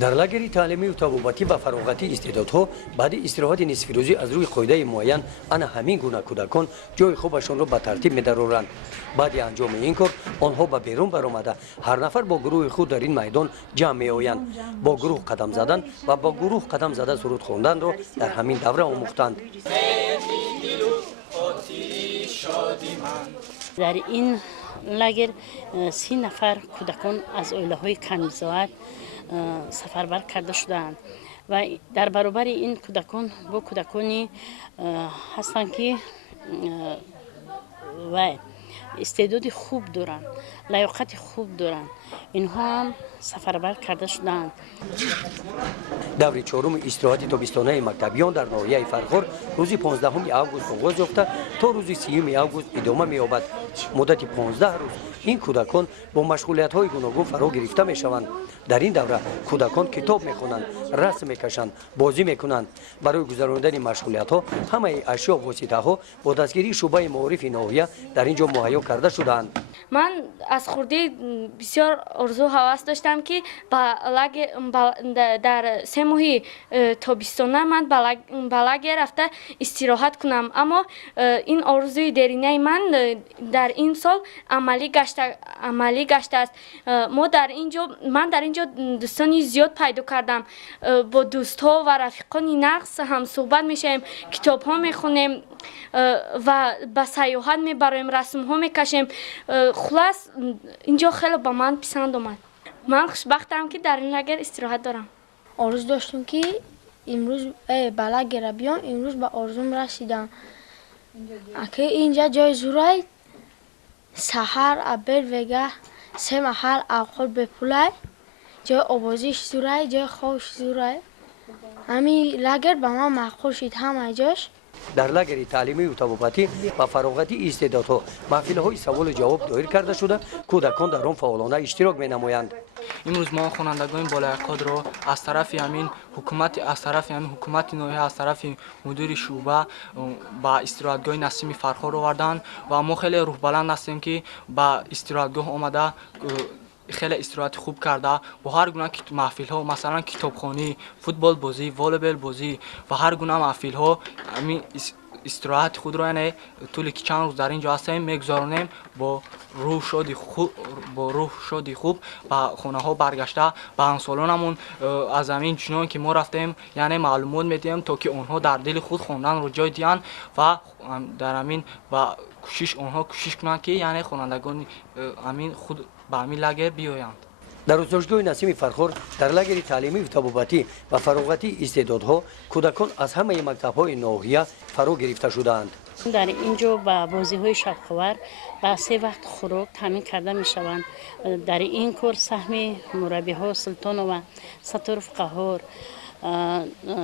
در لاگری تعلیمی و تبابتی و فراغتی استعدادها بعد استراحت نصف روزی از روی قاعده معین آن همین گونه کودکان جای خوبشان را به ترتیب می‌درورند. بعد انجام این کار آنها به بیرون برآمده هر نفر با گروه خود در این میدان جمع می‌آیند. با گروه قدم زدن و با گروه قدم زده سرود خواندن را در همین دوره آموختند. در این لاگر 30 نفر کودکان از اویله‌های کنیزات سفربر کرده شدند و در برابر این کودکان با کودکانی هستند که و استعداد خوب دارند، لیاقت خوب دارند. اینها هم سفربر کرده شدند. دوره چهارم استراحت تابستانه مکتبیان در ناحیه فرخار روز 15 آگوست آغاز یافته تا روز 30 آگوست ادامه می‌یابد. مدت 15 روز این کودکان با مشغولیت‌های گوناگون فرا گرفته می‌شوند. در این دوره کودکان کتاب می‌خوانند، رسم می‌کشند، بازی می‌کنند. برای گذراندن مشغولیت‌ها همه اشیا و واسطه‌ها با دستگیری شعبه معارف ناحیه در اینجا مهیا کرده شدند. من از خردی بسیار آرزو هوس داشتم که در 3 ماه تابستانه من به لاگر رفته استراحت کنم، اما این آرزوی درونی من در این سال عملی گشته است. من در اینجا دوستانی زیاد پیدا کردم. با دوستها و رفیقان نقص هم صحبت میشیم، کتاب ها میخونیم و به سیاحت میبریم، رسم ها میکشیم. خلاص اینجا خیلی با من پسند اومد. من خوشبختم که در این لاگر استراحت دارم. آرزو داشتم که امروز به لاگر بیام، امروز به آرزوم رسیدم. که اینجا جای زورای سحر ابر وگه 3 محل اوقات بپولای، جای آوازیش زورای، جای خوش زورای. همین لاگر به من معقول شد همه جاش. در لاگر تعلیمی و تبابتی و فراغتی استعدادها محفل‌های سوال و جواب دایر کرده شده کودکان در آن فعالانه اشتراک می‌نمایند. امروز ما خوانندگان بالایقاد را از طرف همین حکومت ناحیه، از طرف مدیر شعبه با استراحتگاه نسیم فرخار آوردند و ما خیلی روح بلند هستیم که با استراحتگاه آمده خیلی استراحت خوب کرده و هر گونه محفل ها، مثلا کتابخوانی، فوتبال بازی، والیبال بازی و هر گونه محفل ها همین استراحت خود را یعنی طولی که چند روز در اینجا هستیم میگذارونیم با روح شادی خوب با خانه ها برگشته با همسالانمون از همین جنان که ما رفتیم یعنی معلومات میدیم تا که آنها در دل خود خواندن رو جای دیان و در همین و کوشش کنند که یعنی خوانندگان همین خود به همین لاگر بیایند. در روزگاه نسیم فرخار در لاگر تعلیمی و تبابتی و فراغتی استعدادها کودکان از همه مکتب‌های ناحیه فرا گرفته شدند. در اینجا با بازی‌های شب‌خوار با 3 وقت خوراک تامین کرده می‌شوند. در این کار سهم مربی‌ها سلطان و سترف قهار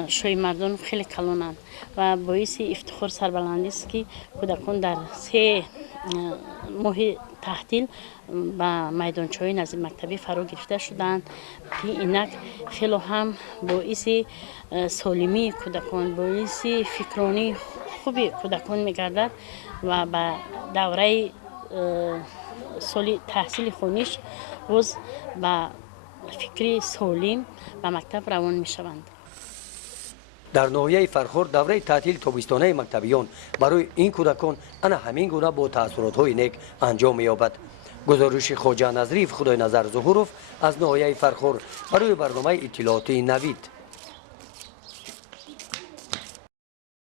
شوی مردم خیلی کلانند و باعث افتخار سربلندی است که کودکان در 3 ماه تحصیل با میدانچه‌های نزد مکتبی فرا گرفته شدند که اینک خیلی هم باعث سالمی کودکان، باعث فکرانی خوبی کودکان می‌گردد و به دوره سالی تحصیل خونیش روز با فکری سالم به مکتب روان می‌شوند. در ناحیه فرخار دوره تعطیل تابستانه مکتبیان برای این کودکان انا همین گونه با تأثیرات‌های نیک انجام می‌یابد. گزارش خواجه نظریف خدای نظر ظهوروف از ناحیه فرخار برای برنامه اطلاعاتی نوید.